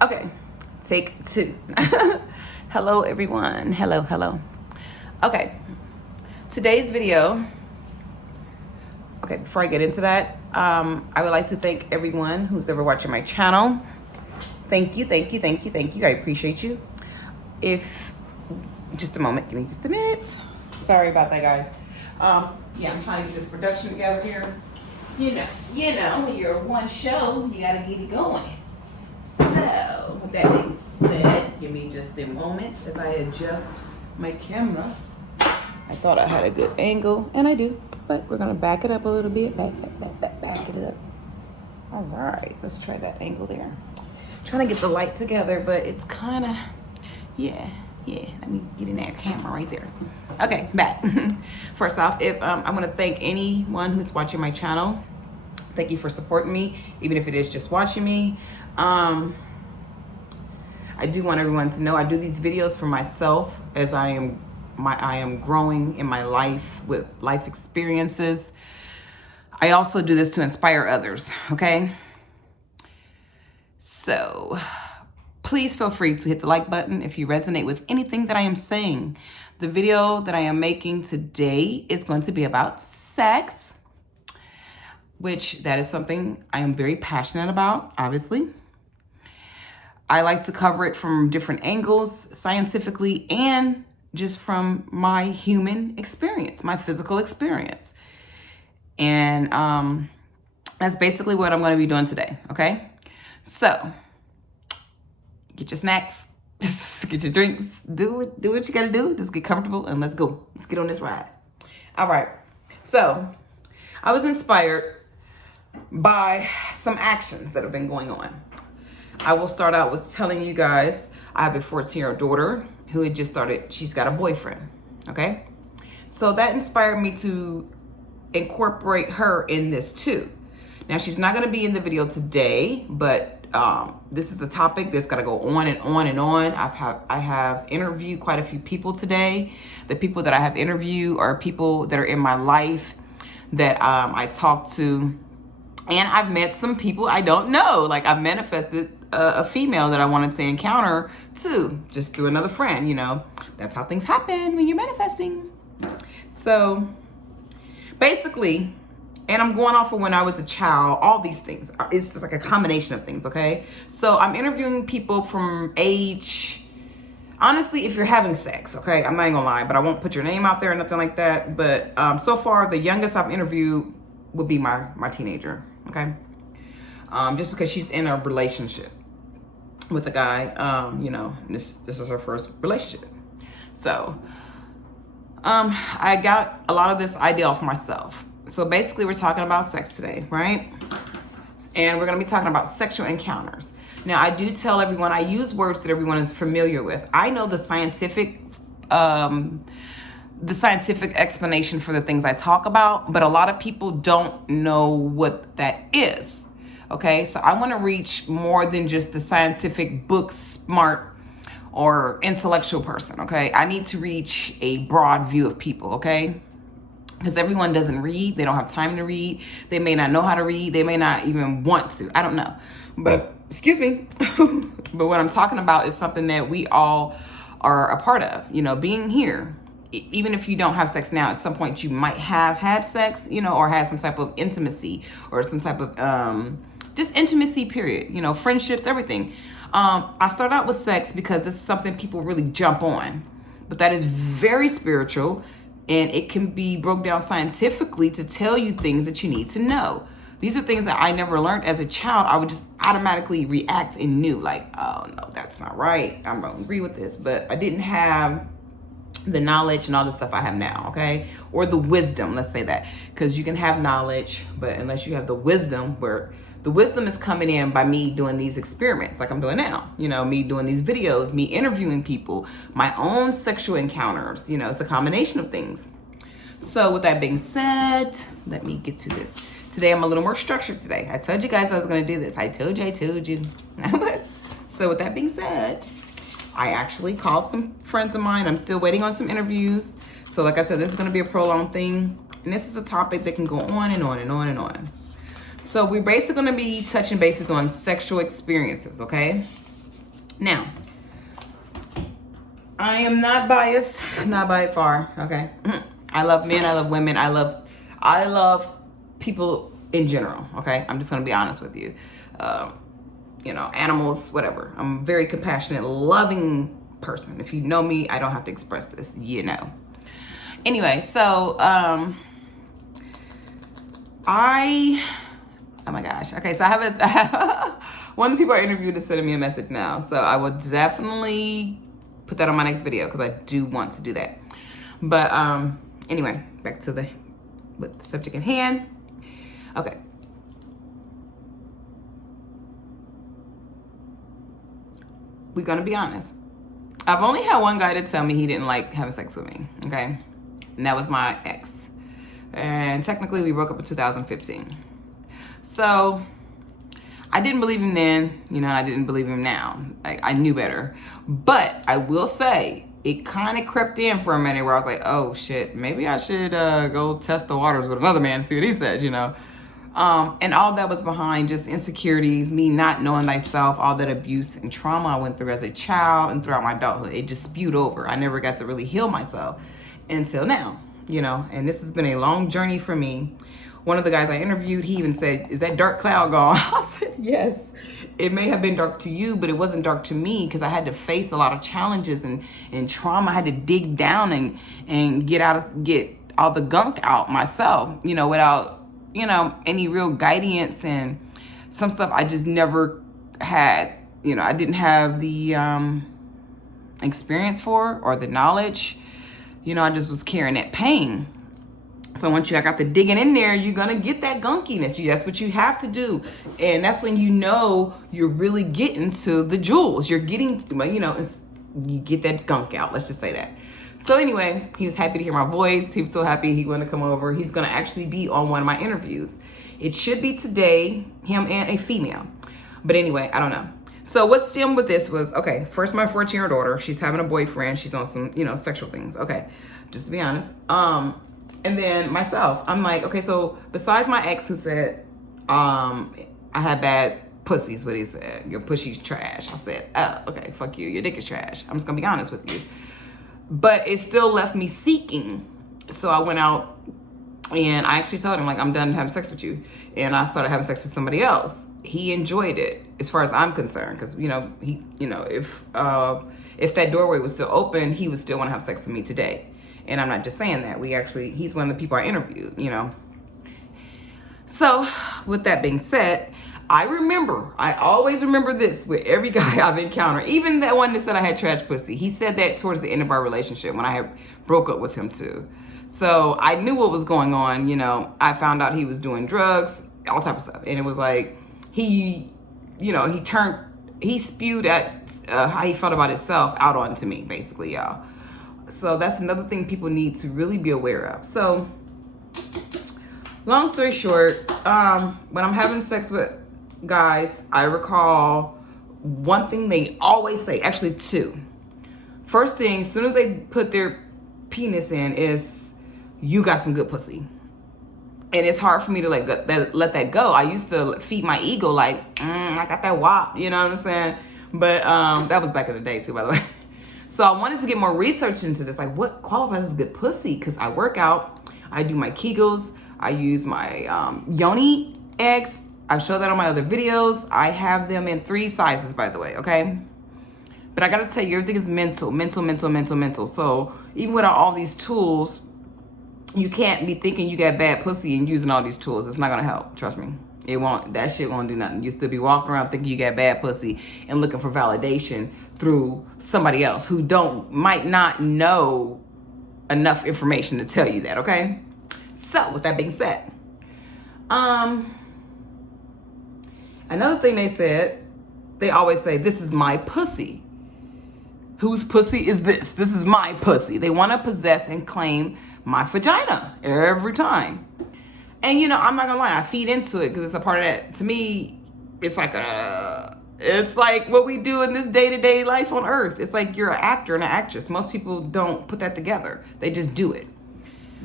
Okay, take two. Hello, everyone. Hello. Okay, today's video. Okay, before I get into that, I would like to thank everyone who's ever watching my channel. Thank you. I appreciate you. If just a moment, give me just a minute. Sorry about that, guys. Yeah, I'm trying to get this production together here. You know, when you're one show, you gotta get it going. So, with that being said, give me just a moment as I adjust my camera. I thought I had a good angle, and I do, but we're gonna back it up a little bit. Back it up. All right, let's try that angle there. Trying to get the light together, but it's kind of, yeah. Let me get in that camera right there. Okay, back. First off, if I'm gonna thank anyone who's watching my channel. Thank you for supporting me, even if it is just watching me. I do want everyone to know I do these videos for myself as I am growing in my life with life experiences. I also do this to inspire others, okay? So please feel free to hit the like button if you resonate with anything that I am saying. The video that I am making today is going to be about sex, which that is something I am very passionate about, obviously. I like to cover it from different angles, scientifically, and just from my human experience, my physical experience. And that's basically what I'm going to be doing today, okay? So, get your snacks, get your drinks, do what you got to do. Just get comfortable and let's go. Let's get on this ride. All right. So, I was inspired by some actions that have been going on. I will start out with telling you guys I have a 14-year-old daughter who had just started, she's got a boyfriend, okay? So that inspired me to incorporate her in this too. Now she's not gonna be in the video today, but this is a topic that's gotta go on and on and on. I have interviewed quite a few people today. The people that I have interviewed are people that are in my life that I talk to. And I've met some people I don't know. Like I've manifested a female that I wanted to encounter too, just through another friend, you know. That's how things happen when you're manifesting. So basically, and I'm going off of when I was a child, all these things. It's just like a combination of things, okay? So I'm interviewing people from age, honestly, if you're having sex, okay? I'm not even gonna lie, but I won't put your name out there or nothing like that. But so far, the youngest I've interviewed would be my teenager, okay? Just because she's in a relationship with a guy, you know, this is her first relationship. So I got a lot of this idea off myself. So basically we're talking about sex today, right? And we're gonna be talking about sexual encounters. Now I do tell everyone, I use words that everyone is familiar with. I know the scientific explanation for the things I talk about, but a lot of people don't know what that is. Okay, so I want to reach more than just the scientific book smart or intellectual person. Okay, I need to reach a broad view of people. Okay, because everyone doesn't read, they don't have time to read, they may not know how to read, they may not even want to. I don't know, but excuse me. But what I'm talking about is something that we all are a part of. You know, being here. Even if you don't have sex now, at some point you might have had sex, you know, or had some type of intimacy or some type of just intimacy, period. You know, friendships, everything. I start out with sex because this is something people really jump on, but that is very spiritual, and it can be broke down scientifically to tell you things that you need to know. These are things that I never learned as a child. I would just automatically react and knew, like, oh no, that's not right. I don't agree with this, but I didn't have the knowledge and all the stuff I have now, okay? Or the wisdom, let's say that. Because you can have knowledge, but unless you have the wisdom, where the wisdom is coming in by me doing these experiments like I'm doing now, you know, me doing these videos, me interviewing people, my own sexual encounters, you know, it's a combination of things. So with that being said, let me get to this. Today I'm a little more structured today. I told you guys I was gonna do this. I told you. So with that being said, I actually called some friends of mine. I'm still waiting on some interviews. So like I said, this is gonna be a prolonged thing. And this is a topic that can go on and on and on and on. So we're basically gonna be touching bases on sexual experiences, okay? Now, I am not biased, not by far, okay? I love men, I love women, I love people in general, okay? I'm just gonna be honest with you. You know, animals, whatever. I'm a very compassionate, loving person. If you know me, I don't have to express this, you know. Anyway, so, oh my gosh. Okay, so I have one of the people I interviewed is sending me a message now. So I will definitely put that on my next video because I do want to do that. But anyway, back to the subject at hand. Okay. We're gonna be honest. I've only had one guy to tell me he didn't like having sex with me, okay? And that was my ex. And technically we broke up in 2015. So I didn't believe him then, you know, and I didn't believe him now. I knew better. But I will say, it kind of crept in for a minute where I was like, oh shit, maybe I should go test the waters with another man and see what he says, you know. And all that was behind just insecurities, me not knowing thyself, all that abuse and trauma I went through as a child and throughout my adulthood. It just spewed over. I never got to really heal myself until now, you know, and this has been a long journey for me. One of the guys I interviewed, he even said, is that dark cloud gone? I said, yes. It may have been dark to you, but it wasn't dark to me because I had to face a lot of challenges and trauma. I had to dig down and get all the gunk out myself, you know, without, you know, any real guidance, and some stuff I just never had, you know, I didn't have the experience for or the knowledge, you know, I just was carrying that pain. So once I got the digging in there, you're going to get that gunkiness. That's what you have to do. And that's when you know you're really getting to the jewels. You're getting, you know, you get that gunk out. Let's just say that. So anyway, he was happy to hear my voice. He was so happy he wanted to come over. He's going to actually be on one of my interviews. It should be today, him and a female. But anyway, I don't know. So what stemmed with this was, okay, first my 14-year-old daughter, she's having a boyfriend. She's on some, you know, sexual things. Okay, just to be honest. And then myself, I'm like, okay, so besides my ex who said, I had bad pussies, what he said, your pussy's trash. I said, oh, okay, fuck you, your dick is trash. I'm just gonna be honest with you. But it still left me seeking. So I went out and I actually told him, like, I'm done having sex with you. And I started having sex with somebody else. He enjoyed it, as far as I'm concerned, because, you know, he, you know, if that doorway was still open, he would still want to have sex with me today. And I'm not just saying that. He's one of the people I interviewed, you know. So with that being said, I always remember this with every guy I've encountered, even that one that said I had trash pussy. He said that towards the end of our relationship when I had broke up with him too. So I knew what was going on, you know. I found out he was doing drugs, all type of stuff. And it was like, he spewed at how he felt about himself out onto me, basically, y'all. So that's another thing people need to really be aware of. So long story short, when I'm having sex with guys, I recall one thing they always say, actually two. First thing, as soon as they put their penis in, is, you got some good pussy. And it's hard for me to let that go. I used to feed my ego like, I got that wop, you know what I'm saying? But that was back in the day too, by the way. So I wanted to get more research into this, like what qualifies as good pussy? Because I work out, I do my Kegels, I use my yoni eggs. I've showed that on my other videos. I have them in 3 sizes, by the way, okay? But I gotta tell you, everything is mental. So even without all these tools, you can't be thinking you got bad pussy and using all these tools. It's not gonna help, trust me. It won't, that shit won't do nothing. You still be walking around thinking you got bad pussy and looking for validation through somebody else who might not know enough information to tell you that, okay? So with that being said, another thing they said, they always say, this is my pussy. Whose pussy is this? This is my pussy. They want to possess and claim my vagina every time. And, you know, I'm not gonna lie, I feed into it because it's a part of that. To me, it's like what we do in this day-to-day life on earth. It's like you're an actor and an actress. Most people don't put that together. They just do it.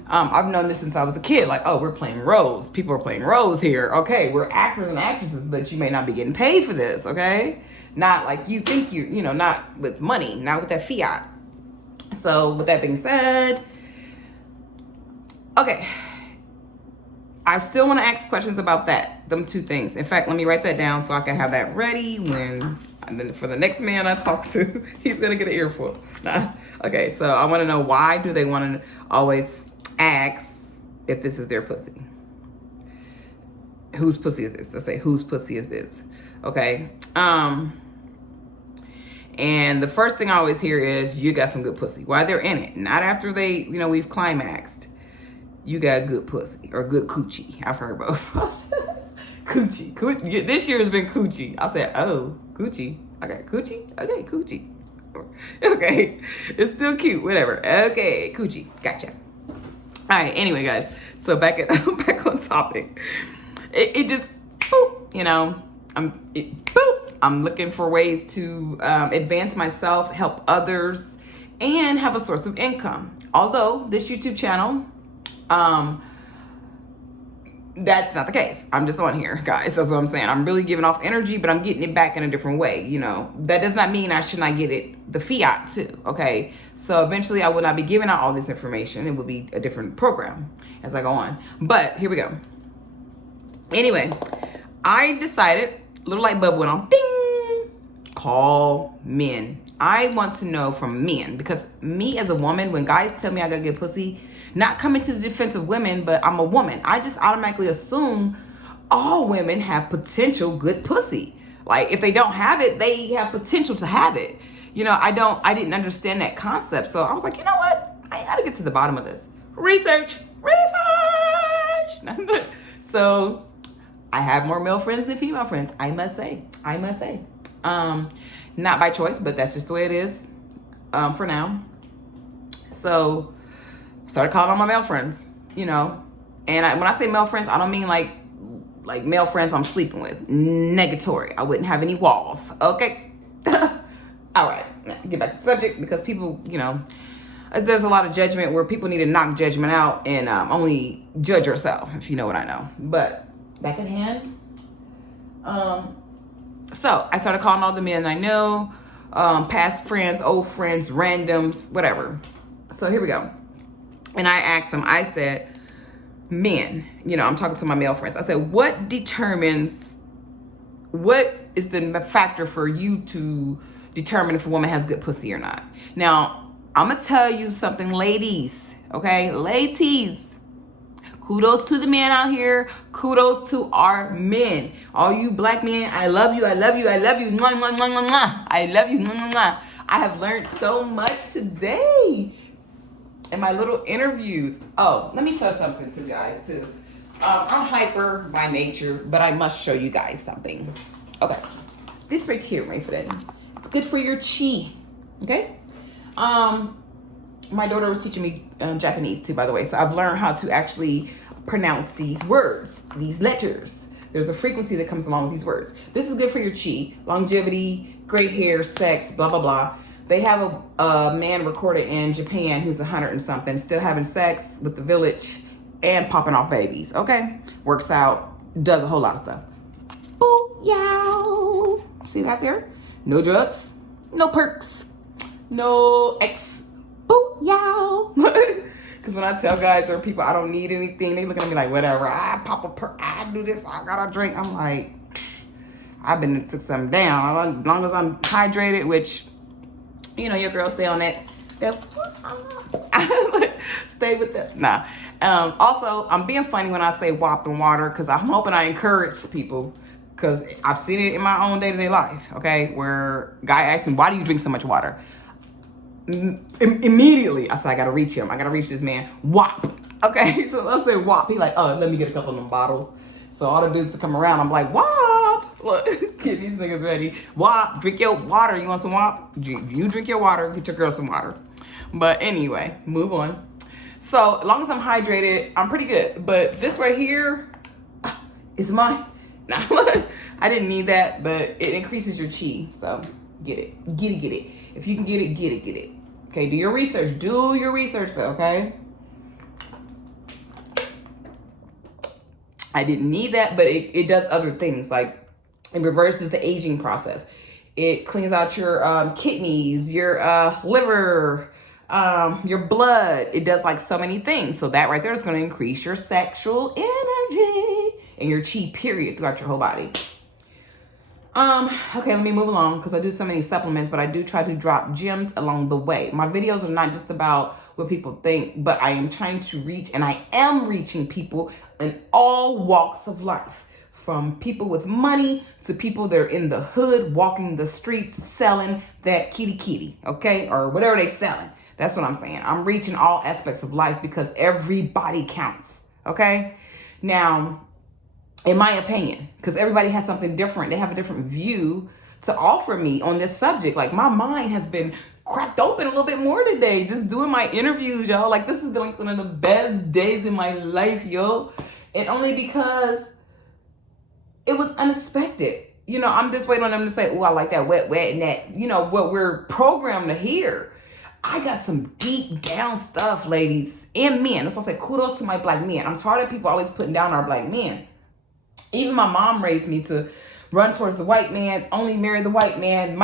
I've known this since I was a kid. Like, oh, we're playing roles. People are playing roles here. Okay, we're actors and actresses, but you may not be getting paid for this. Okay, not like you think you know, not with money, not with that fiat. So with that being said, okay, I still want to ask questions about them two things. In fact, let me write that down so I can have that ready and then for the next man I talk to, he's gonna get an earful. Nah. Okay, so I want to know, why do they want to always ask if this is their pussy? Whose pussy is this? Let's say, whose pussy is this? Okay. And the first thing I always hear is, you got some good pussy. While they're in it, not after they, we've climaxed. You got good pussy or good coochie. I've heard both. Coochie. This year has been coochie. I said, oh, coochie. Okay, coochie. Okay, coochie. Okay, it's still cute. Whatever. Okay, coochie. Gotcha. All right. Anyway, guys. So back on topic. It just, boop, I'm looking for ways to advance myself, help others, and have a source of income. Although this YouTube channel, that's not the case. I'm just on here, guys. That's what I'm saying. I'm really giving off energy, but I'm getting it back in a different way. That does not mean I should not get the fiat too. Okay. So eventually I will not be giving out all this information. It will be a different program as I go on. But here we go. Anyway, I decided, little light bulb went on, ding, call men. I want to know from men, because me as a woman, when guys tell me I gotta get pussy, not coming to the defense of women, but I'm a woman, I just automatically assume all women have potential good pussy. Like, if they don't have it, they have potential to have it. I didn't understand that concept. So I was like, you know what? I gotta get to the bottom of this. Research. So I have more male friends than female friends, I must say. Not by choice, but that's just the way it is for now. So started calling on my male friends, and when I say male friends, I don't mean like male friends I'm sleeping with. Negatory. I wouldn't have any walls. Okay. All right. Now, get back to the subject, because people, there's a lot of judgment where people need to knock judgment out and only judge yourself, if you know what I know. But back at hand. So I started calling all the men I know, past friends, old friends, randoms, whatever. So here we go. And I asked them, I said, men, I'm talking to my male friends. I said, what is the factor for you to determine if a woman has good pussy or not? Now, I'm going to tell you something, ladies, okay? Ladies. Kudos to the men out here. Kudos to our men. All you black men, I love you. I love you. I love you. Mwah, mwah, mwah, mwah, mwah. I love you. Mwah, mwah, mwah. I have learned so much today in my little interviews. Oh, let me show something to you guys too. I'm hyper by nature, but I must show you guys something. Okay. This right here, my friend. It's good for your chi. Okay? My daughter was teaching me Japanese too, by the way. So I've learned how to actually pronounce these words, these letters. There's a frequency that comes along with these words. This is good for your chi, longevity, great hair, sex, blah, blah, blah. They have a man recorded in Japan who's 100 and something, still having sex with the village and popping off babies. Okay? Works out, does a whole lot of stuff. Boo, yow. See that there? No drugs, no perks, no X. Boo, yow. Because when I tell guys or people I don't need anything, they look at me like, whatever. I pop a perk, I do this, I got a drink. I'm like, I've been took something down. As long as I'm hydrated, which, your girls stay on that. Stay with them. Nah. Also, I'm being funny when I say WAP and water, because I'm hoping I encourage people, because I've seen it in my own day-to-day life, okay, where a guy asks me, why do you drink so much water? Immediately, I said, I gotta reach him. I gotta reach this man. WAP. Okay, so I'll say WAP. He like, oh, let me get a couple of them bottles. So all the dudes to come around, I'm like, WAP. Look, get these niggas ready. WAP, drink your water. You want some WAP? You drink your water. Get your girl some water. But anyway, move on. So as long as I'm hydrated, I'm pretty good. But this right here is mine. Nah, I didn't need that, but it increases your chi. So get it. Get it. If you can get it, get it. Okay, do your research. Do your research though, okay? I didn't need that, but it does other things. Like it reverses the aging process. It cleans out your kidneys, your liver, your blood. It does like so many things. So that right there is going to increase your sexual energy and your chi period throughout your whole body. Okay, let me move along because I do so many supplements, but I do try to drop gems along the way. My videos are not just about what people think, but I am trying to reach, and I am reaching people in all walks of life, from people with money to people that are in the hood, walking the streets, selling that kitty, okay? Or whatever they selling. That's what I'm saying. I'm reaching all aspects of life because everybody counts, okay? Now, in my opinion, because everybody has something different. They have a different view to offer me on this subject. Like my mind has been cracked open a little bit more today, just doing my interviews, y'all. Like this is like one of the best days in my life, yo. And only because it was unexpected. You know, I'm just waiting on them to say, oh, I like that wet, and that, you know, what we're programmed to hear. I got some deep down stuff, ladies and men. That's why I say kudos to my black men. I'm tired of people always putting down our black men. Even my mom raised me to run towards the white man, only marry the white man.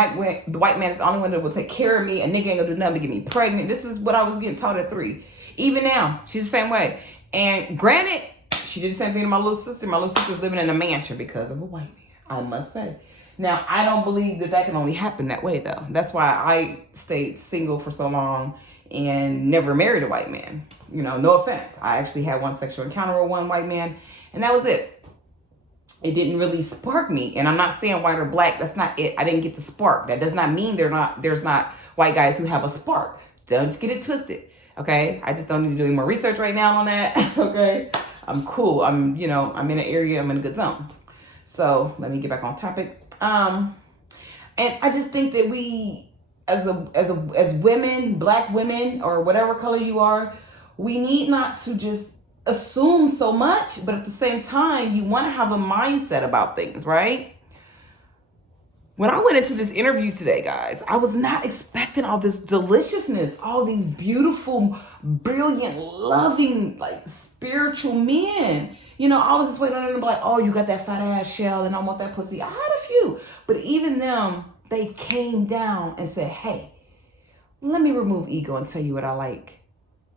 The white man is the only one that will take care of me. A nigga ain't gonna do nothing to get me pregnant. This is what I was getting taught at 3. Even now, she's the same way. And granted, she did the same thing to my little sister. My little sister's living in a mansion because of a white man, I must say. Now, I don't believe that can only happen that way, though. That's why I stayed single for so long and never married a white man. You know, no offense. I actually had one sexual encounter with one white man, and that was it. It didn't really spark me. And I'm not saying white or black. That's not it. I didn't get the spark. That does not mean there's not white guys who have a spark. Don't get it twisted. Okay. I just don't need to do any more research right now on that. Okay. I'm cool. I'm in an area. I'm in a good zone. So let me get back on topic. And I just think that we, as women, black women, or whatever color you are, we need not to just assume so much, but at the same time, you want to have a mindset about things, right? When I went into this interview today, guys, I was not expecting all this deliciousness, all these beautiful, brilliant, loving, like spiritual men. You know, I was just waiting on them to be like, oh, you got that fat ass shell and I want that pussy. I had a few, but even them, they came down and said, hey, let me remove ego and tell you what I like.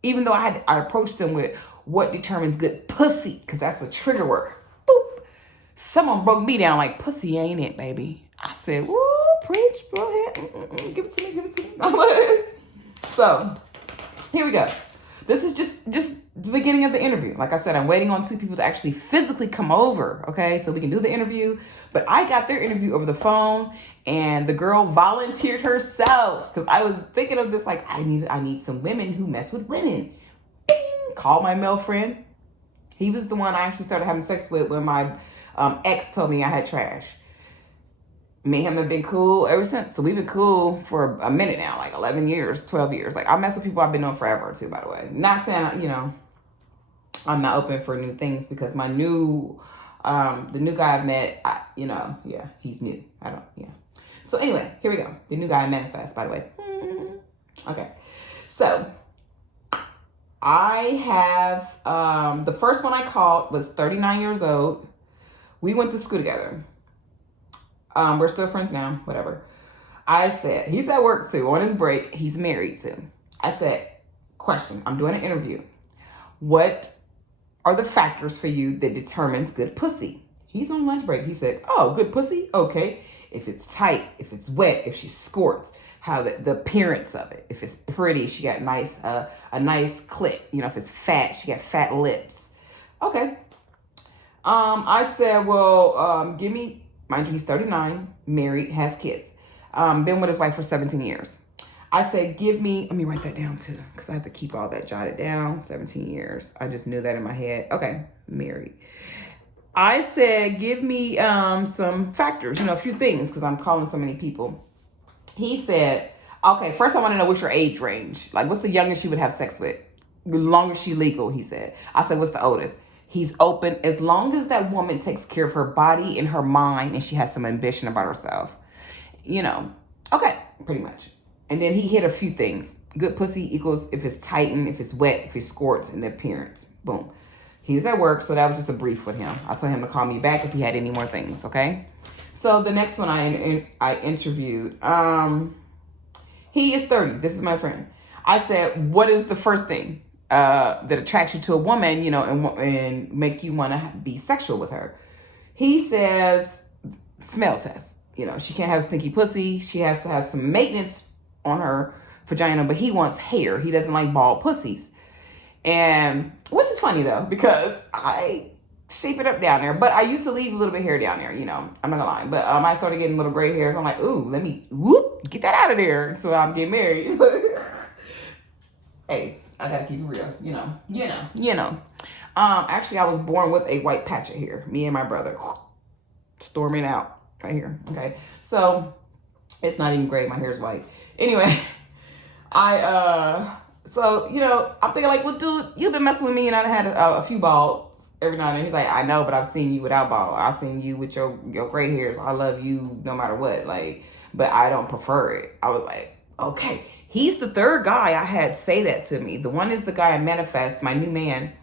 Even though I approached them with what determines good pussy, because that's a trigger word. Boop. Someone broke me down like, pussy ain't it, baby. I said, woo, preach, go ahead. Give it to me. So, here we go. This is just the beginning of the interview. Like I said, I'm waiting on 2 people to actually physically come over, okay? So we can do the interview. But I got their interview over the phone, and the girl volunteered herself because I was thinking of this like, I need some women who mess with women. Bing! Call my male friend. He was the one I actually started having sex with when my ex told me I had trash. Me and him have been cool ever since. So we've been cool for a minute now, like 11 years, 12 years. Like I mess with people I've been known forever too, by the way. Not saying, you know, I'm not open for new things because my new, the new guy I met, he's new. So anyway, here we go. The new guy I manifest, by the way. Okay. So I have, the first one I called was 39 years old. We went to school together. We're still friends now, whatever. I said, he's at work too, on his break. He's married too. I said, question, I'm doing an interview. What are the factors for you that determines good pussy? He's on lunch break. He said, oh, good pussy? Okay. If it's tight, if it's wet, if she squirts, how the appearance of it. If it's pretty, she got a nice clit. You know, if it's fat, she got fat lips. Okay. I said, well, give me, mind you, he's 39, married, has kids. Been with his wife for 17 years. I said, let me write that down too, because I have to keep all that jotted down. 17 years. I just knew that in my head. Okay, married. I said, give me some factors, a few things, because I'm calling so many people. He said, okay, first I want to know what's your age range. Like, what's the youngest you would have sex with? The longest she legal, he said. I said, what's the oldest? He's open as long as that woman takes care of her body and her mind and she has some ambition about herself. Okay, pretty much. And then he hit a few things. Good pussy equals if it's tightened, if it's wet, if it squirts, and the appearance. Boom. He was at work, so that was just a brief with him. I told him to call me back if he had any more things, okay? So the next one I interviewed, he is 30. This is my friend. I said, what is the first thing that attracts you to a woman, you know, and make you want to be sexual with her? He says, smell test. You know, she can't have a stinky pussy. She has to have some maintenance on her vagina, but he wants hair. He doesn't like bald pussies. And which is funny though, because I shape it up down there, but I used to leave a little bit of hair down there, you know, I'm not gonna lie, but I started getting little gray hairs. I'm like, ooh, let me get that out of there until I'm getting married. Hey, I gotta keep it real, you know. Actually, I was born with a white patch of hair. Me and my brother storming out right here. Okay, so it's not even gray. My hair's white. Anyway, so, you know, I'm thinking like, well, dude, you've been messing with me and I had a few balls every now and then. He's like, I know, but I've seen you without ball. I've seen you with your gray hairs. I love you no matter what. Like, but I don't prefer it. I was like, okay. He's the third guy I had say that to me. The one is the guy I manifest, my new man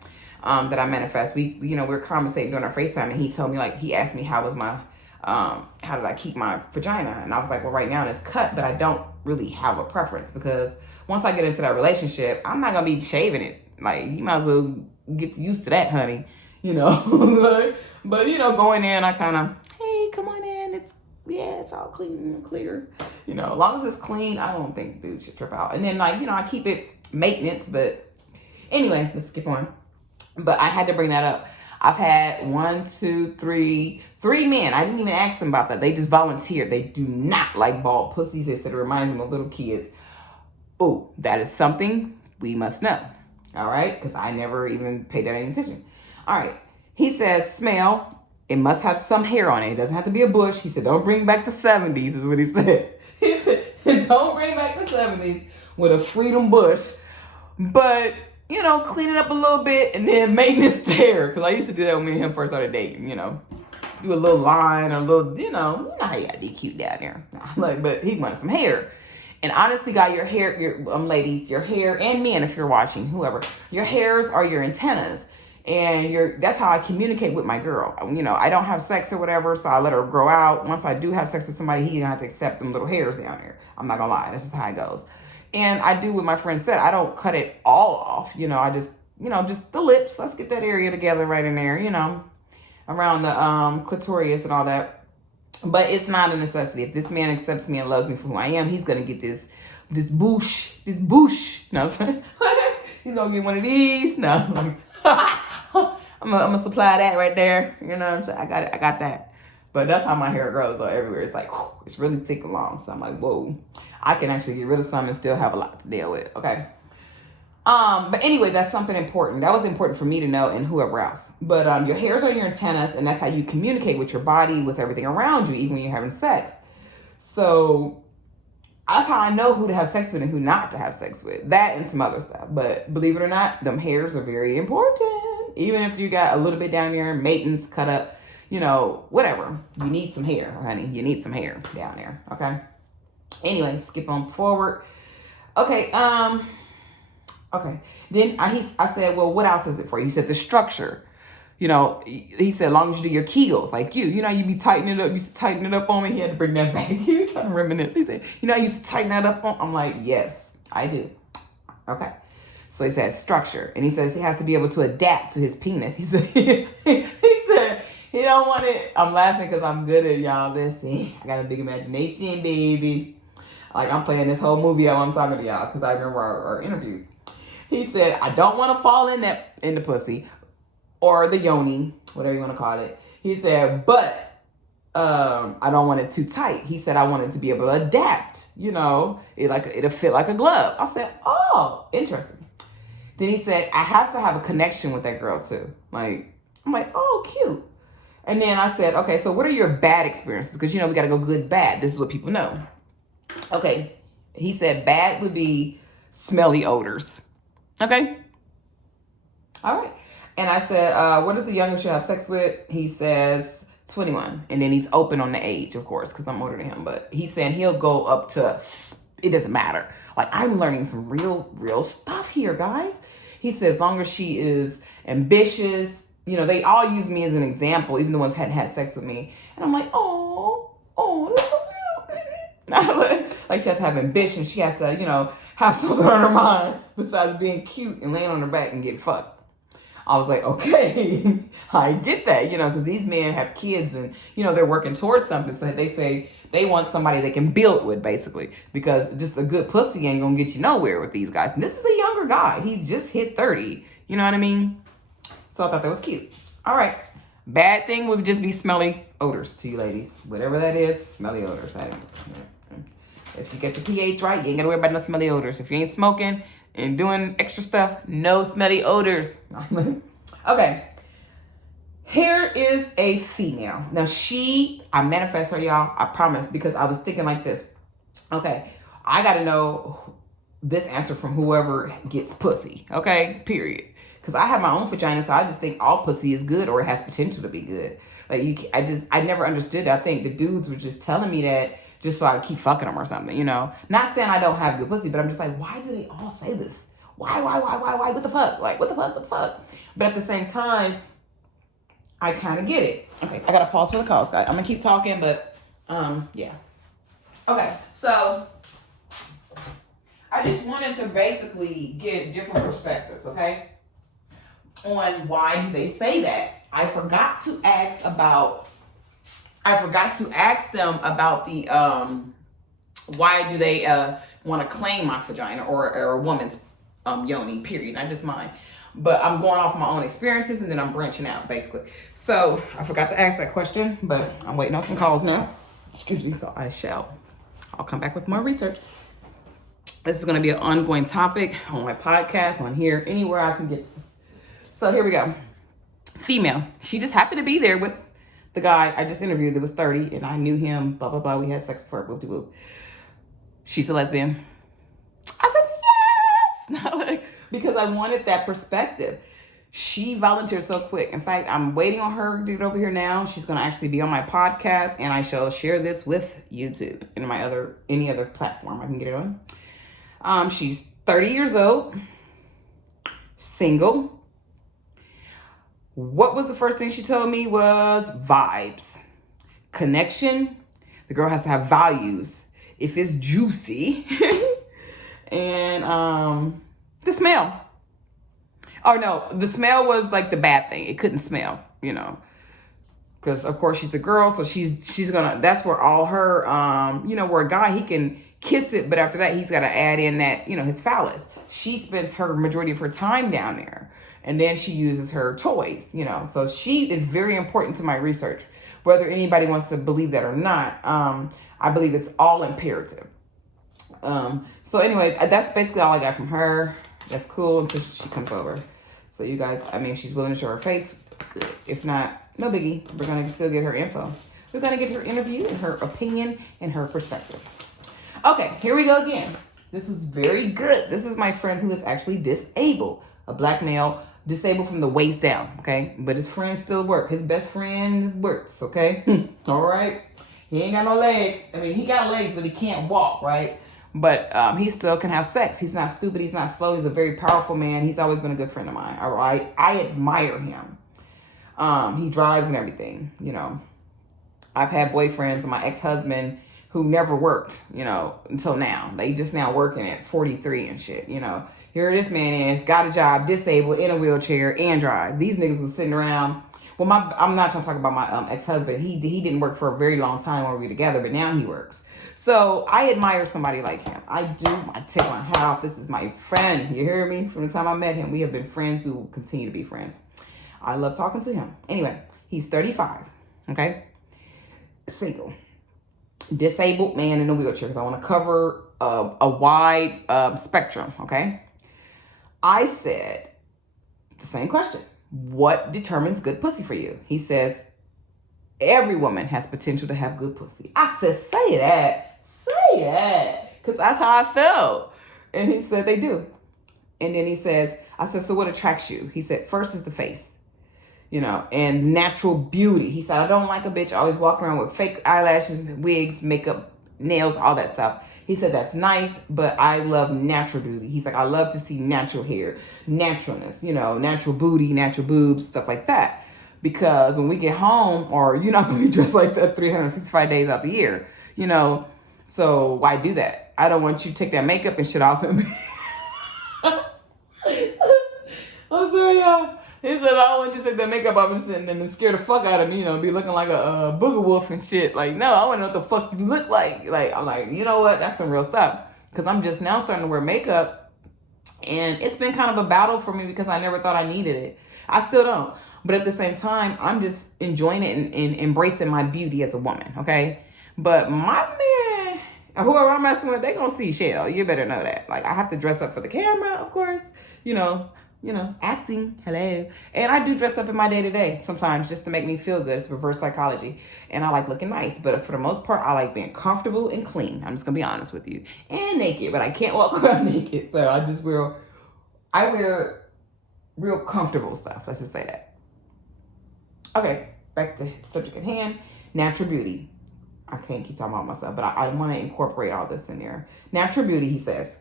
that I manifest. We were conversating during our FaceTime, and he told me, like, he asked me how was my, how did I keep my vagina? And I was like, well, right now it's cut, but I don't really have a preference because once I get into that relationship, I'm not going to be shaving it. Like, you might as well get used to that, honey, you know. But, you know, going in, I kind of, hey, come on in. It's all clean and clear. You know, as long as it's clean, I don't think dude should trip out. And then, like, you know, I keep it maintenance. But anyway, let's skip on. But I had to bring that up. I've had three men. I didn't even ask them about that. They just volunteered. They do not like bald pussies. They said it reminds them of little kids. Oh, that is something we must know. All right? Because I never even paid that any attention. All right. He says, smell. It must have some hair on it. It doesn't have to be a bush. He said, don't bring back the 70s is what he said. He said, don't bring back the 70s with a freedom bush. But, you know, clean it up a little bit and then maintenance the hair. Because I used to do that when me and him first started dating, you know. Do a little line or a little, you know how you gotta be cute down there. Like, but he wanted some hair. And honestly, guys, your hair, ladies, your hair, and men, if you're watching, whoever, your hairs are your antennas. And that's how I communicate with my girl. You know, I don't have sex or whatever, so I let her grow out. Once I do have sex with somebody, he's gonna have to accept them little hairs down there. I'm not gonna lie, this is how it goes. And I do what my friend said. I don't cut it all off. You know, I just, you know, just the lips. Let's get that area together right in there, you know, around the clitoris and all that. But it's not a necessity. If this man accepts me and loves me for who I am, he's gonna get this boosh. You know what I'm saying? He's gonna get one of these. No. I'm gonna supply that right there. You know what I'm saying? I got that. But that's how my hair grows though, everywhere. It's like, whew, it's really thick and long. So I'm like, whoa. I can actually get rid of some and still have a lot to deal with. Okay. But anyway, that's something important. That was important for me to know and whoever else. But your hairs are your antennas, and that's how you communicate with your body, with everything around you, even when you're having sex. So that's how I know who to have sex with and who not to have sex with. That and some other stuff. But believe it or not, them hairs are very important. Even if you got a little bit down there, maintenance, cut up, you know, whatever. You need some hair, honey. You need some hair down there, okay? Anyway, skip on forward. Okay, okay. Then I said, well, what else is it for you? He said the structure. You know, he said, as long as you do your Kegels, like you know, you be tightening it up. You used to tighten it up on me. He had to bring that back. He was trying to reminisce. He said, you know, I used to tighten that up on. I'm like, yes, I do. Okay. So he said structure. And he says he has to be able to adapt to his penis. He said, he said he don't want it. I'm laughing because I'm good at y'all. Listen, I got a big imagination, baby. Like I'm playing this whole movie while I'm talking to y'all because I remember our interviews. He said, I don't want to fall in the pussy or the yoni, whatever you want to call it. He said, but I don't want it too tight. He said, I want it to be able to adapt. You know, it'll fit like a glove. I said, oh, interesting. Then he said, I have to have a connection with that girl too. Like, I'm like, oh, cute. And then I said, okay, so what are your bad experiences? Because, you know, we got to go good, bad. This is what people know. Okay. He said bad would be smelly odors. Okay. All right. And I said, what is the youngest you have sex with? He says 21. And then he's open on the age, of course, because I'm older than him. But he's saying he'll go up to, it doesn't matter. Like, I'm learning some real stuff here, guys. He says, as long as she is ambitious. You know, they all use me as an example, even the ones hadn't had sex with me. And I'm like, oh, look so cute. Like, she has to have ambition. She has to, you know, have something on her mind besides being cute and laying on her back and get fucked. I was like, okay, I get that, you know, because these men have kids and, you know, they're working towards something. So they say they want somebody they can build with, basically, because just a good pussy ain't going to get you nowhere with these guys. And this is a younger guy. He just hit 30. You know what I mean? So I thought that was cute. All right. Bad thing would just be smelly odors to you ladies. Whatever that is, smelly odors. If you get your pH right, you ain't got to worry about no smelly odors. If you ain't smoking and doing extra stuff, no smelly odors. Okay. Here is a female. Now I manifest her, y'all. I promise, because I was thinking like this. Okay, I got to know this answer from whoever gets pussy. Okay, period. Because I have my own vagina, so I just think all pussy is good or it has potential to be good. Like, I never understood it. I think the dudes were just telling me that just so I keep fucking them or something, you know. Not saying I don't have good pussy, but I'm just like, why do they all say this? Why? What the fuck? Like, what the fuck? But at the same time, I kind of get it. Okay, I gotta pause for the calls, guys. I'm gonna keep talking, but yeah. Okay, so I just wanted to basically get different perspectives, okay, on why do they say that. I forgot to ask them about the why do they want to claim my vagina or a woman's yoni, period, not just mine. But I'm going off my own experiences and then I'm branching out, basically. So I forgot to ask that question, but I'm waiting on some calls now. Excuse me, so I'll come back with more research. This is going to be an ongoing topic on my podcast, on here, anywhere I can get this. So here we go. Female. She just happened to be there with the guy I just interviewed that was 30, and I knew him, blah, blah, blah. We had sex before, whoop de whoop. She's a lesbian. I said, yes! Because I wanted that perspective. She volunteered so quick. In fact, I'm waiting on her to get over here now. She's going to actually be on my podcast, and I shall share this with YouTube and any other platform I can get it on. She's 30 years old, single. What was the first thing she told me was vibes, connection. The girl has to have values. If it's juicy, and the smell. Oh no, the smell was like the bad thing. It couldn't smell, you know, because of course she's a girl, so she's gonna. That's where all her, you know, where a guy he can kiss it, but after that he's got to add in that, you know, his phallus. She spends her majority of her time down there, and then she uses her toys, you know. So she is very important to my research, whether anybody wants to believe that or not. I believe it's all imperative. So anyway, that's basically all I got from her. That's cool until she comes over. So you guys, I mean, she's willing to show her face. Good. If not, no biggie. We're going to still get her info. We're going to get her interview and her opinion and her perspective. Okay, here we go again. This was very good. This is my friend who is actually disabled. A black male, disabled from the waist down, okay? But his friends still work. His best friend works, okay? All right? He ain't got no legs. I mean, he got legs, but he can't walk, right? But he still can have sex. He's not stupid. He's not slow. He's a very powerful man. He's always been a good friend of mine. All right. I admire him. He drives and everything, you know. I've had boyfriends and my ex-husband who never worked, you know, until now. They just now working at 43 and shit, you know. Here this man is, got a job, disabled, in a wheelchair, and drive. These niggas was sitting around. Well, I'm not trying to talk about my ex-husband. He didn't work for a very long time when we were together, but now he works. So I admire somebody like him. I do. I take my hat off. This is my friend. You hear me? From the time I met him, we have been friends. We will continue to be friends. I love talking to him. Anyway, he's 35. Okay, single, disabled man in a wheelchair. Because I want to cover a wide spectrum. Okay, I said the same question. What determines good pussy for you? He says, every woman has potential to have good pussy. I said, say that. Because that's how I felt. And he said, they do. And then he says, I said, so what attracts you? He said, first is the face, you know, and natural beauty. He said, I don't like a bitch always walking around with fake eyelashes, wigs, makeup, nails, all that stuff. He said, that's nice, but I love natural beauty. He's like, I love to see natural hair, naturalness, you know, natural booty, natural boobs, stuff like that. Because when we get home, or you're not going to be dressed like that 365 days out the year, you know, so why do that? I don't want you to take that makeup and shit off him. I'm sorry, y'all. He said, I don't want you to take that makeup off and shit and then scare the fuck out of me, you know, be looking like a booger wolf and shit. Like, no, I want to know what the fuck you look like. Like, I'm like, you know what? That's some real stuff. Because I'm just now starting to wear makeup. And it's been kind of a battle for me because I never thought I needed it. I still don't. But at the same time, I'm just enjoying it and embracing my beauty as a woman, okay? But my man, whoever I'm messing with, they gonna see Shell. You better know that. Like, I have to dress up for the camera, of course. You know, acting, hello. And I do dress up in my day-to-day sometimes just to make me feel good. It's reverse psychology. And I like looking nice. But for the most part, I like being comfortable and clean. I'm just gonna be honest with you. And naked, but I can't walk around naked. So I wear real comfortable stuff. Let's just say that. Okay, back to the subject at hand. Natural beauty. I can't keep talking about myself, but I want to incorporate all this in there. Natural beauty, he says.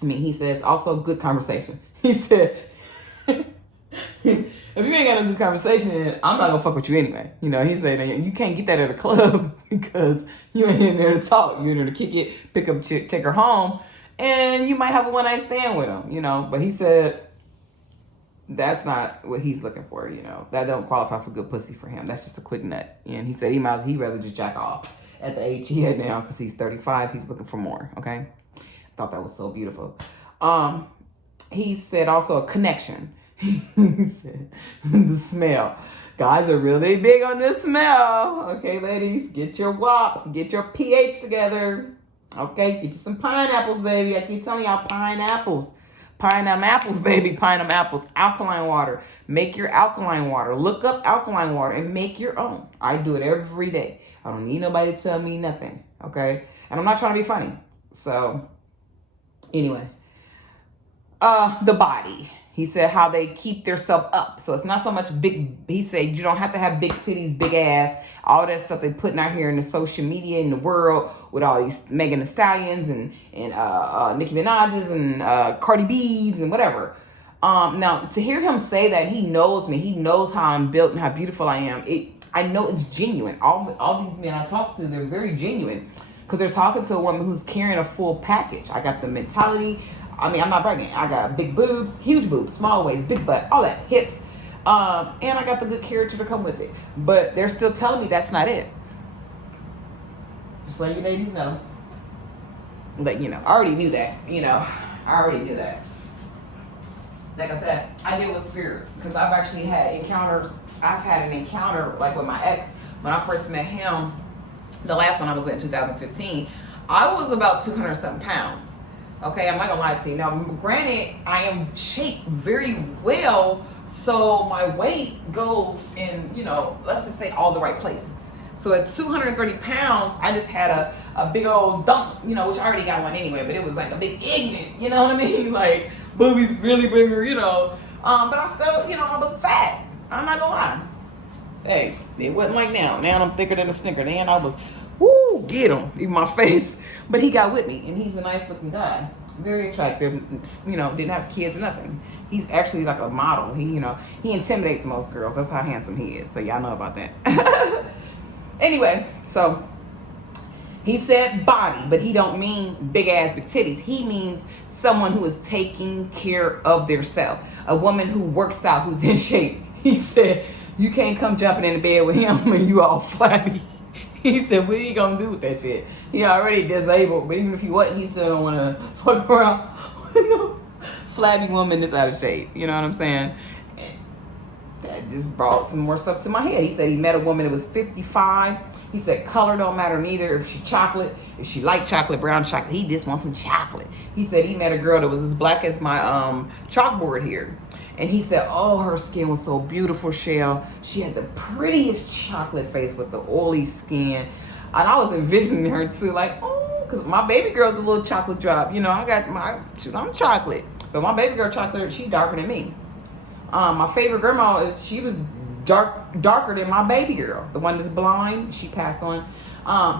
He says, also good conversation. He said, if you ain't got a good conversation, I'm not gonna fuck with you anyway. You know, he said, you can't get that at a club because you ain't in there to talk. You're in there to kick it, pick up a chick, take her home, and you might have a one-night stand with him, you know. But he said, that's not what he's looking for, you know. That don't qualify for good pussy for him. That's just a quick nut. And he said he'd rather just jack off at the age he had now because he's 35. He's looking for more, okay? Thought that was so beautiful. He said also a connection. He said the smell. Guys are really big on this smell. Okay, ladies, get your WAP, get your pH together. Okay, get you some pineapples, baby. I keep telling y'all, pineapples. Apples, baby, apples. Alkaline water. Make your alkaline water. Look up alkaline water and make your own. I do it every day. I don't need nobody to tell me nothing, okay? And I'm not trying to be funny. So, anyway. The body. He said how they keep themselves up. So it's not so much big. He said you don't have to have big titties, big ass, all that stuff they putting out here in the social media in the world with all these Megan Thee Stallions and Nicki Minaj's and Cardi B's and whatever. Now to hear him say that, he knows me. He knows how I'm built and how beautiful I am. I know it's genuine. All these men I talk to, they're very genuine because they're talking to a woman who's carrying a full package. I got the mentality. I mean, I'm not pregnant. I got big boobs, huge boobs, small waist, big butt, all that, hips. And I got the good character to come with it. But they're still telling me that's not it. Just letting you ladies know. But, I already knew that. I already knew that. Like I said, I deal with spirit. Because I've actually had encounters. I've had an encounter, like with my ex. When I first met him, the last one I was with in 2015, I was about 200-something pounds. Okay, I'm not gonna lie to you. Now, granted, I am shaped very well, so my weight goes in, let's just say all the right places. So at 230 pounds, I just had a big old dump, which I already got one anyway, but it was like a big ignorant, you know what I mean? Like, boobies really bigger, but I still, I was fat. I'm not gonna lie. Hey, it wasn't like now. Now I'm thicker than a Snicker. Then I was, woo, get him, in my face. But he got with me, and he's a nice looking guy. Very attractive, didn't have kids or nothing. He's actually like a model. He intimidates most girls. That's how handsome he is. So y'all know about that. Anyway, so he said body, but he don't mean big ass, big titties. He means someone who is taking care of their self. A woman who works out, who's in shape. He said, you can't come jumping in the bed with him and you all flabby. He said, what are you going to do with that shit? He already disabled, but even if he wasn't, he still don't want to fuck around with no flabby woman that's out of shape. You know what I'm saying? And that just brought some more stuff to my head. He said he met a woman that was 55. He said color don't matter neither. If she chocolate, if she like chocolate, brown chocolate, he just wants some chocolate. He said he met a girl that was as black as my chalkboard here. And he said, oh, her skin was so beautiful, Shell. She had the prettiest chocolate face with the oily skin. And I was envisioning her too, like, oh, because my baby girl's a little chocolate drop. I'm chocolate. But my baby girl chocolate, she darker than me. My favorite grandma she was darker than my baby girl. The one that's blind, she passed on.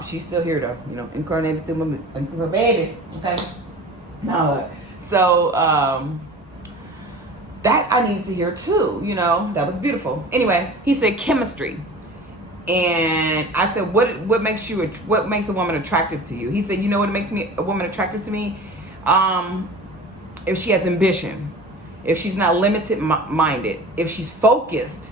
She's still here though, you know, incarnated through my baby. Okay. No. So that I needed to hear too, you know, that was beautiful. Anyway, he said chemistry. And I said, what makes a woman attractive to you? He said, you know what makes a woman attractive to me? If she has ambition, if she's not limited minded, if she's focused,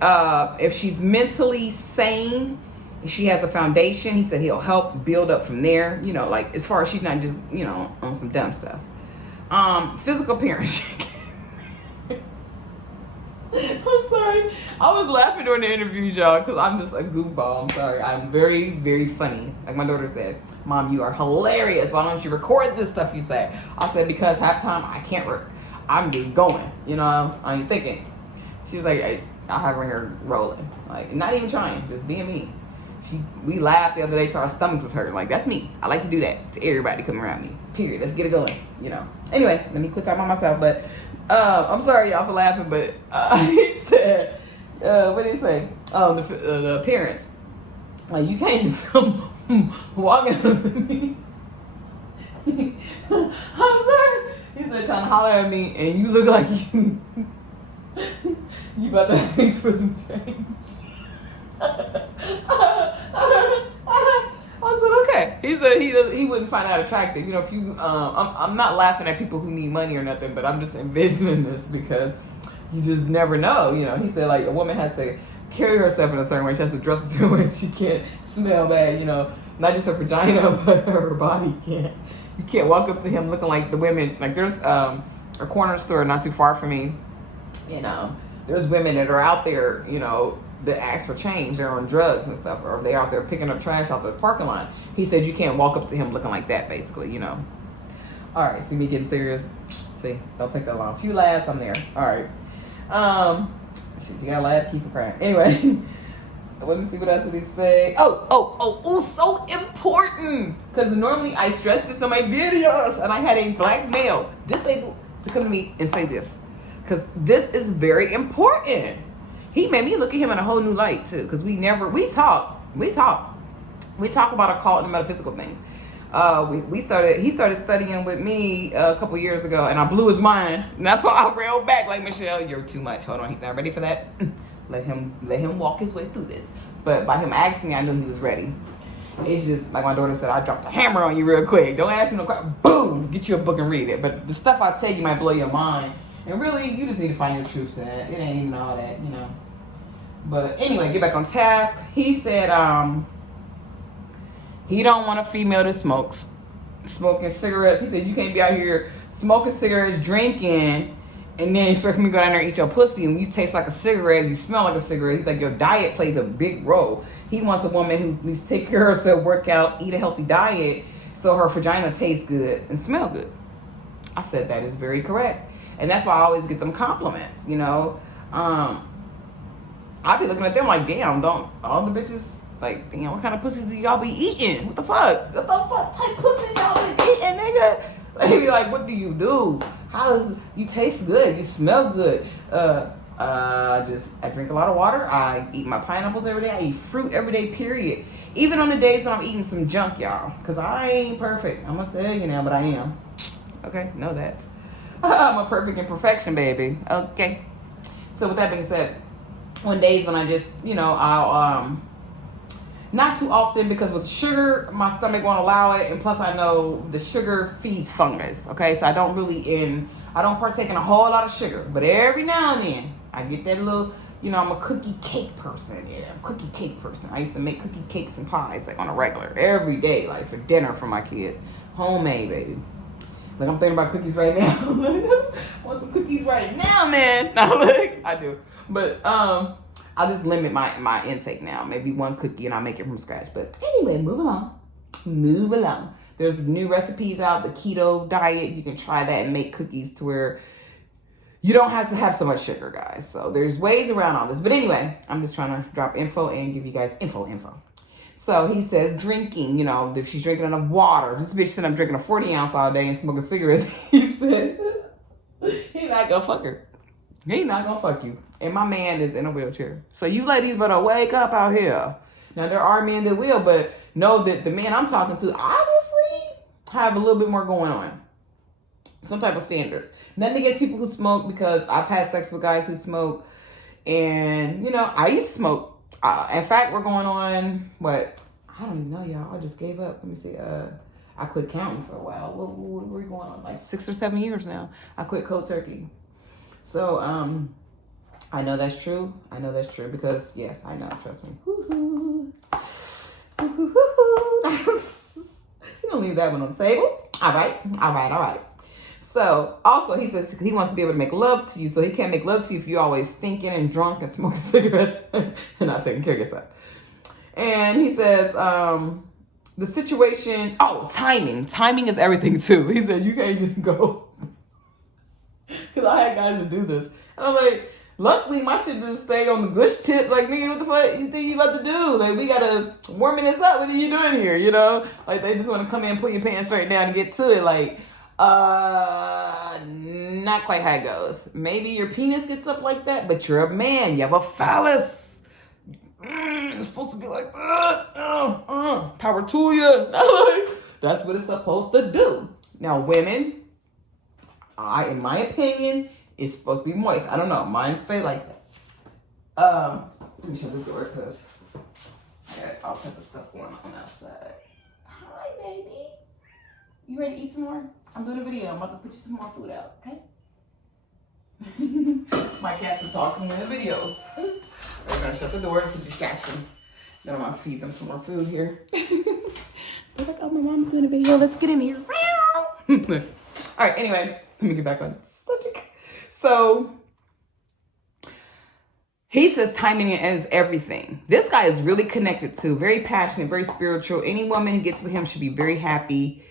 if she's mentally sane, if she has a foundation. He said he'll help build up from there, you know, like as far as she's not just, you know, on some dumb stuff. Physical appearance. I'm sorry. I was laughing during the interviews, y'all, because I'm just a goofball. I'm sorry. I'm very, very funny. Like my daughter said, Mom, you are hilarious. Why don't you record this stuff you say? I said, because half time I can't work. I'm just going, you know, I ain't thinking. She's like, I have her hair rolling. Like, not even trying, just being me. We laughed the other day till our stomachs was hurting. Like, that's me. I like to do that to everybody coming around me. Period. Let's get it going, you know. Anyway, let me quit talking about myself. But I'm sorry, y'all, for laughing. But he said, what did he say? The appearance. Like, you can't just come walking up to me. I'm sorry. He said, trying to holler at me, and you look like you about to ask for some change. I said, okay. He said he wouldn't find that attractive. You know, if you, I'm not laughing at people who need money or nothing, but I'm just envisioning this because you just never know. You know, he said like a woman has to carry herself in a certain way. She has to dress a certain way. She can't smell bad. You know, not just her vagina, but her body can't. You can't walk up to him looking like the women. Like there's a corner store not too far from me. You know, there's women that are out there. You know, that ask for change. They're on drugs and stuff, or they're out there picking up trash out the parking lot. He said you can't walk up to him looking like that, basically, you know. All right, see me getting serious? See, don't take that long. A few laughs, I'm there. All right. Shit, you gotta laugh, keep it crying. Anyway, let me see what else did he say. Oh, so important. Because normally I stress this on my videos, and I had a black male disabled to come to me and say this. Because this is very important. He made me look at him in a whole new light too, because we talk about occult and metaphysical things. He started studying with me a couple years ago, and I blew his mind, and that's why I railed back like, Michelle, you're too much. Hold on, he's not ready for that. Let him walk his way through this. But by him asking me, I knew he was ready. It's just like my daughter said, I dropped a hammer on you real quick. Don't ask me no question. Boom, get you a book and read it. But the stuff I tell you might blow your mind, and really, you just need to find your truth in it. It ain't even all that, you know. But anyway, get back on task. He said he don't want a female that smoking cigarettes. He said you can't be out here smoking cigarettes, drinking, and then expect me to go down there and eat your pussy and you taste like a cigarette, you smell like a cigarette. He's like, your diet plays a big role. He wants a woman who at least take care of herself, work out, eat a healthy diet so her vagina tastes good and smell good. I said that is very correct. And that's why I always get them compliments, you know. I be looking at them like, damn, don't all the bitches, like, damn, what kind of pussies do y'all be eating? What the fuck? What the fuck type pussies y'all be eating, nigga? They be like, what do you do? You taste good, you smell good. I drink a lot of water. I eat my pineapples every day. I eat fruit every day, period. Even on the days when I'm eating some junk, y'all. Because I ain't perfect. I'm going to tell you now, but I am. Okay, know that. I'm a perfect imperfection, baby. Okay. So with that being said, on days when I just, you know, I'll, not too often because with sugar, my stomach won't allow it. And plus I know the sugar feeds fungus. Okay. So I don't partake in a whole lot of sugar, but every now and then I get that little, you know, I'm a cookie cake person. Yeah, I'm a cookie cake person. I used to make cookie cakes and pies like on a regular every day, like for dinner for my kids. Homemade, baby. Like I'm thinking about cookies right now. I want some cookies right now, man. Now look, I do. But I'll just limit my intake now. Maybe one cookie and I'll make it from scratch. But anyway, move along. There's new recipes out, the keto diet. You can try that and make cookies to where you don't have to have so much sugar, guys. So there's ways around all this. But anyway, I'm just trying to drop info and give you guys info. So he says drinking, you know, if she's drinking enough water. This bitch said I'm drinking a 40 ounce all day and smoking cigarettes. He said he's not gonna fuck her. He's not gonna fuck you. And my man is in a wheelchair. So you ladies better wake up out here. Now, there are men that will, but know that the men I'm talking to obviously have a little bit more going on. Some type of standards. Nothing against people who smoke, because I've had sex with guys who smoke. And, you know, I used to smoke. In fact, we're going on, what? I don't even know, y'all. I just gave up. Let me see. I quit counting for a while. What are we going on? Like 6 or 7 years now. I quit cold turkey. So, I know that's true. I know that's true because, yes, I know. Trust me. Woo-hoo. Woo-hoo. You're going to leave that one on the table. All right. So, also, he says he wants to be able to make love to you. So, he can't make love to you if you're always stinking and drunk and smoking cigarettes and not taking care of yourself. And he says, the situation, timing. Timing is everything, too. He said, you can't just go. Because I had guys that do this. And I'm like, luckily, my shit just stay on the gush tip. Like, nigga, what the fuck you think you about to do? Like, we gotta warming this up. What are you doing here? You know? Like, they just want to come in, put your pants straight down and get to it. Like, not quite how it goes. Maybe your penis gets up like that, but you're a man. You have a phallus. It's supposed to be like, power to you. That's what it's supposed to do. Now, women, in my opinion, it's supposed to be moist. I don't know. Mine stay like that. Let me shut this door because I got all type of stuff going on outside. Hi, baby. You ready to eat some more? I'm doing a video. I'm about to put you some more food out, okay? My cats are talking in the videos. We're gonna shut the door. It's a distraction. Then I'm gonna feed them some more food here. They're like, oh, my mom's doing a video. Let's get in here. All right, anyway, let me get back on subject. So he says timing is everything. This guy is really connected to, very passionate, very spiritual. Any woman who gets with him should be very happy.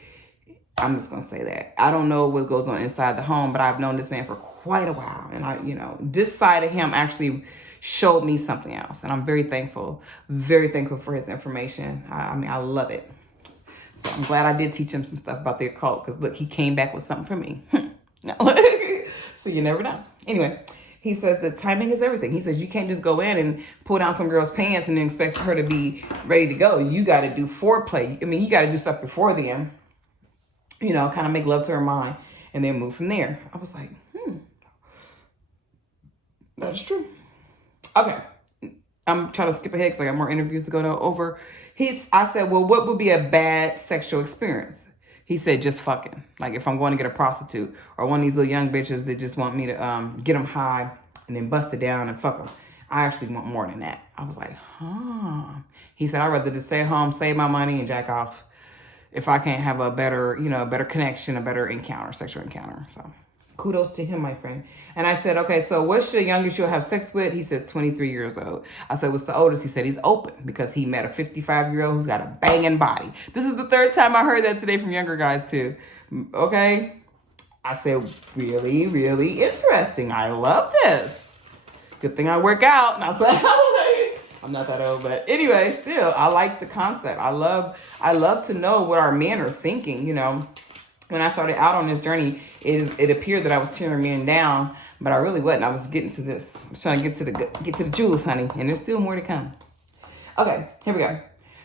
I'm just going to say that. I don't know what goes on inside the home, but I've known this man for quite a while. And this side of him actually showed me something else. And I'm very thankful for his information. I love it. So I'm glad I did teach him some stuff about the occult, because look, he came back with something for me. So you never know. Anyway, he says that timing is everything. He says you can't just go in and pull down some girl's pants and then expect her to be ready to go. You got to do foreplay. I mean, you got to do stuff before then, kind of make love to her mind and then move from there. I was like, that is true. Okay. I'm trying to skip ahead because I got more interviews to go over. I said, well, what would be a bad sexual experience? He said, just fucking. Like if I'm going to get a prostitute or one of these little young bitches that just want me to get them high and then bust it down and fuck them. I actually want more than that. I was like, He said, I'd rather just stay home, save my money, and jack off if I can't have a better connection, a better encounter, sexual encounter. So kudos to him, my friend. And I said, okay, so what's the youngest you'll have sex with? He said 23 years old. I said, what's the oldest? He said he's open because he met a 55-year-old who's got a banging body. This is the third time I heard that today from younger guys too. Okay. I said, really, really interesting. I love this. Good thing I work out. And I was like, I'm not that old, but anyway, still, I like the concept. I love to know what our men are thinking, When I started out on this journey, it appeared that I was tearing men down, but I really wasn't. I was getting to this. I was trying to get to the jewels, honey, and there's still more to come. Okay, here we go.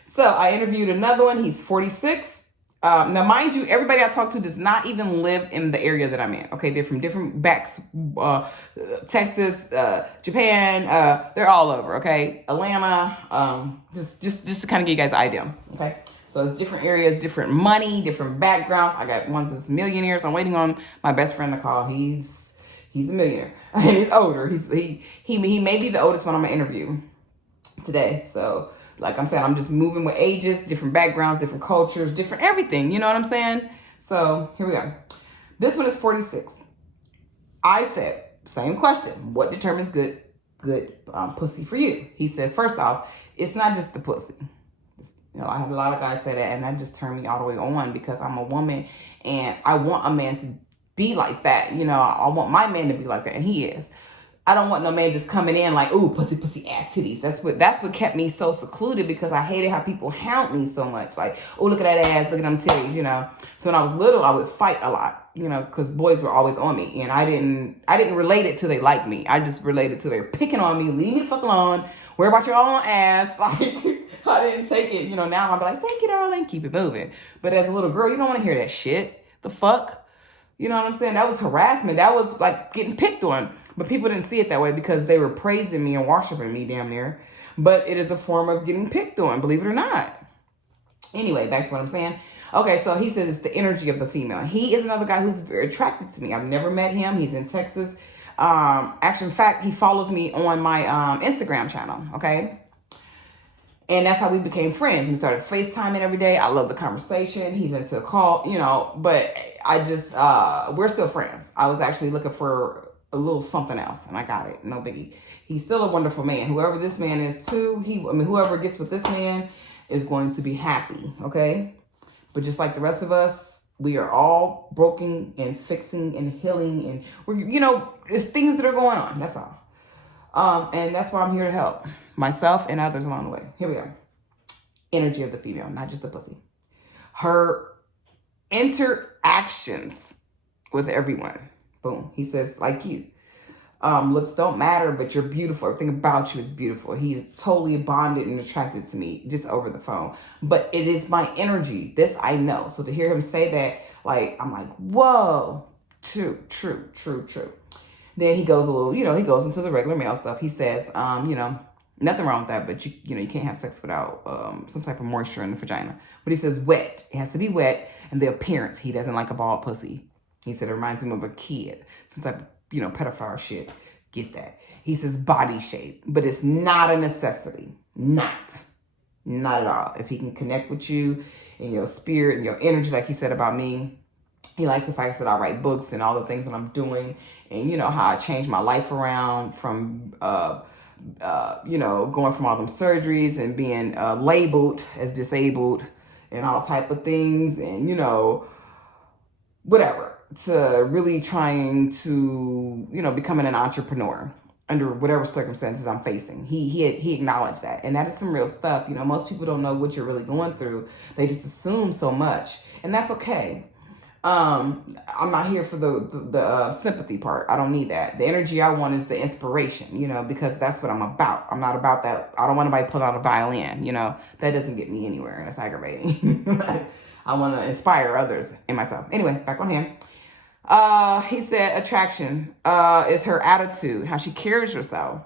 So I interviewed another one. He's 46. Now, mind you, everybody I talk to does not even live in the area that I'm in. Okay, they're from different backs, Texas, Japan. They're all over. Okay, Atlanta. Just to kind of give you guys an idea. Okay. So it's different areas, different money, different background. I got ones that's millionaires. I'm waiting on my best friend to call. He's a millionaire and he's older. He may be the oldest one I'm gonna interview today. So like I'm saying, I'm just moving with ages, different backgrounds, different cultures, different everything. You know what I'm saying? So here we go. This one is 46. I said, same question. What determines good pussy for you? He said, first off, it's not just the pussy. I had a lot of guys say that, and that just turned me all the way on because I'm a woman and I want a man to be like that. I want my man to be like that, and he is. I don't want no man just coming in like, ooh, pussy, ass, titties. That's what kept me so secluded because I hated how people hound me so much. Like, oh, look at that ass, look at them titties, So when I was little, I would fight a lot, because boys were always on me, and I didn't relate it to they like me. I just related to they're picking on me, leave me the fuck alone. Worry about your own ass. Like, I didn't take it. You know, now I'm like, thank you, darling. Keep it moving. But as a little girl, you don't want to hear that shit. The fuck? You know what I'm saying? That was harassment. That was like getting picked on. But people didn't see it that way because they were praising me and worshiping me damn near. But it is a form of getting picked on, believe it or not. Anyway, back to what I'm saying. Okay, so he says it's the energy of the female. He is another guy who's very attracted to me. I've never met him. He's in Texas. Actually, in fact, he follows me on my Instagram channel, okay? And that's how we became friends. We started FaceTiming every day. I love the conversation. He's into a call, you know, but I just, we're still friends. I was actually looking for a little something else and I got it. No biggie. He's still a wonderful man. Whoever this man is too, whoever gets with this man is going to be happy, okay? But just like the rest of us, we are all broken and fixing and healing. And we're, you know, there's things that are going on. That's all. And that's why I'm here to help myself and others along the way. Here we go. Energy of the female, not just the pussy. Her interactions with everyone. Boom. He says, like you. Looks don't matter, but you're beautiful. Everything about you is beautiful. He's totally bonded and attracted to me just over the phone. But it is my energy. This I know. So to hear him say that, like, I'm like, whoa. True. Then he goes a little, you know, he goes into the regular male stuff. He says, you know, nothing wrong with that, but you know, you can't have sex without some type of moisture in the vagina. But he says wet. It has to be wet. And the appearance, he doesn't like a bald pussy. He said it reminds him of a kid. Some type of, you know, pedophile shit. Get that. He says body shape, but it's not a necessity. Not at all. If he can connect with you and your spirit and your energy, like he said about me, he likes the fact that I write books and all the things that I'm doing and, you know, how I changed my life around from, you know, going from all them surgeries and being labeled as disabled and all type of things and, you know, whatever, to really trying to, you know, becoming an entrepreneur under whatever circumstances I'm facing. He acknowledged that. And that is some real stuff. You know, most people don't know what you're really going through. They just assume so much. And that's okay. I'm not here for the sympathy part. I don't need that. The energy I want is the inspiration, you know, because that's what I'm about. I'm not about that. I don't want anybody to pull out a violin, you know. That doesn't get me anywhere. That's aggravating. I want to inspire others and myself. Anyway, back on him. He said attraction is her attitude, how she carries herself,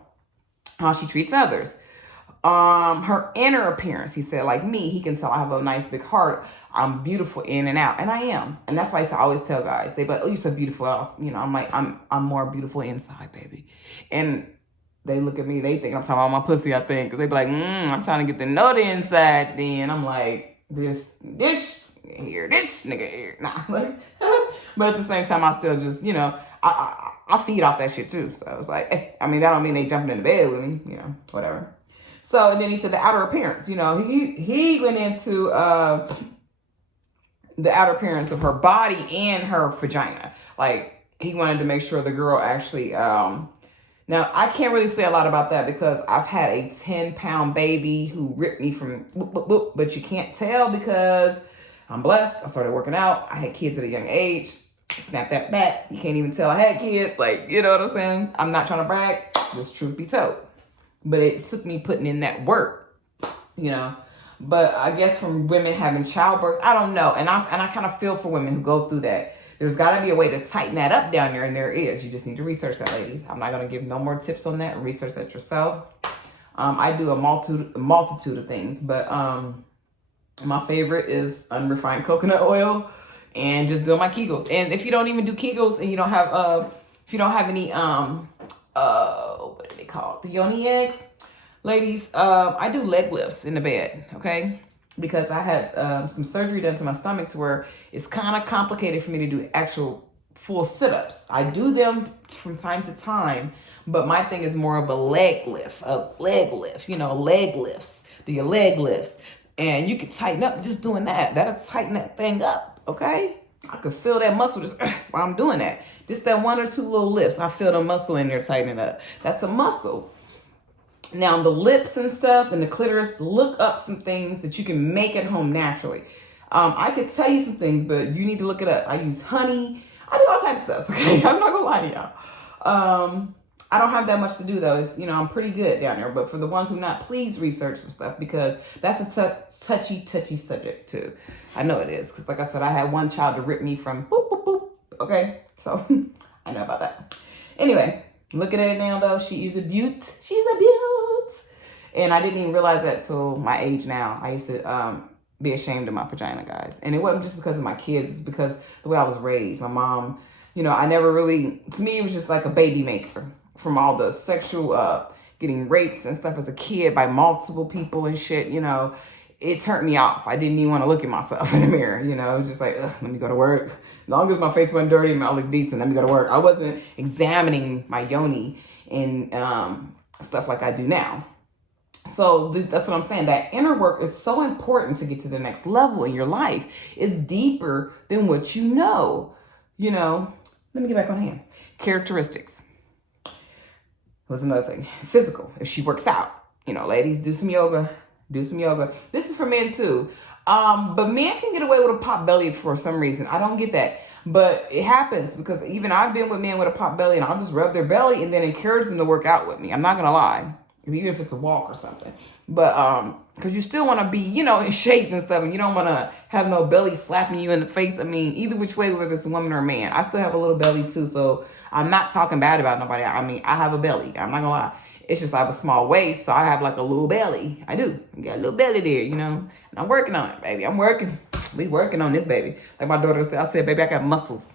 how she treats others. Her inner appearance, he said, like me, he can tell I have a nice big heart. I'm beautiful in and out. And I am. And that's why I always tell guys, they be like, oh, you're so beautiful. You know, I'm like, I'm more beautiful inside, baby. And they look at me, they think I'm talking about my pussy, I think. Cause they be like, I'm trying to get to know the inside then. I'm like, this here, this nigga here. Nah, like, but at the same time, I still just, you know, I feed off that shit too. So I was like, eh. I mean, that don't mean they jumping in the bed with me, you know, whatever. So, and then he said the outer appearance, you know, he went into the outer appearance of her body and her vagina. Like, he wanted to make sure the girl actually, now I can't really say a lot about that because I've had a 10-pound baby who ripped me from, but you can't tell because I'm blessed. I started working out. I had kids at a young age. Snap that back. You can't even tell I had kids. Like, you know what I'm saying? I'm not trying to brag. Just truth be told. But it took me putting in that work, you know. But I guess from women having childbirth, I don't know. And I kind of feel for women who go through that. There's got to be a way to tighten that up down there, and there is. You just need to research that, ladies. I'm not going to give no more tips on that. Research that yourself. I do a multitude of things, but my favorite is unrefined coconut oil and just doing my Kegels. And if you don't even do Kegels and you don't have any what do they call it? The yoni eggs. Ladies, I do leg lifts in the bed, okay? Because I had some surgery done to my stomach to where it's kind of complicated for me to do actual full sit-ups. I do them from time to time, but my thing is more of a leg lift, you know, leg lifts. Do your leg lifts. And you can tighten up just doing that. That'll tighten that thing up, okay? I can feel that muscle just while I'm doing that. Just that 1 or 2 little lifts. I feel the muscle in there tightening up. That's a muscle. Now, the lips and stuff and the clitoris, look up some things that you can make at home naturally. I could tell you some things, but you need to look it up. I use honey. I do all types of stuff, okay? I'm not going to lie to y'all. I don't have that much to do though. It's, you know, I'm pretty good down there. But for the ones who not, please research some stuff because that's a touchy subject too. I know it is because, like I said, I had one child to rip me from boop boop boop. Okay, so I know about that. Anyway, looking at it now though, she is a beaut. She's a beaut, and I didn't even realize that till my age now. I used to be ashamed of my vagina, guys, and it wasn't just because of my kids. It's because the way I was raised. My mom, you know, I never really. To me, it was just like a baby maker from all the sexual getting raped and stuff as a kid by multiple people and shit. You know, it turned me off. I didn't even want to look at myself in the mirror, you know, just like, let me go to work. As long as my face wasn't dirty and I looked decent, let me go to work. I wasn't examining my yoni and stuff like I do now. So that's what I'm saying. That inner work is so important to get to the next level in your life. It's deeper than what you know. You know, let me get back on hand. Characteristics. Was another thing. Physical. If she works out, you know, ladies, do some yoga. Do some yoga. This is for men too. But men can get away with a pop belly for some reason. I don't get that. But it happens because even I've been with men with a pop belly and I'll just rub their belly and then encourage them to work out with me. I'm not going to lie. Even if it's a walk or something. But because you still want to be, you know, in shape and stuff. And you don't want to have no belly slapping you in the face. I mean, either which way, whether it's a woman or a man. I still have a little belly too. So I'm not talking bad about nobody. I mean, I have a belly. I'm not going to lie. It's just I have a small waist, so I have like a little belly. I do. I got a little belly there, you know. And I'm working on it, baby. I'm working. We working on this, baby. Like my daughter said, I said, baby, I got muscles.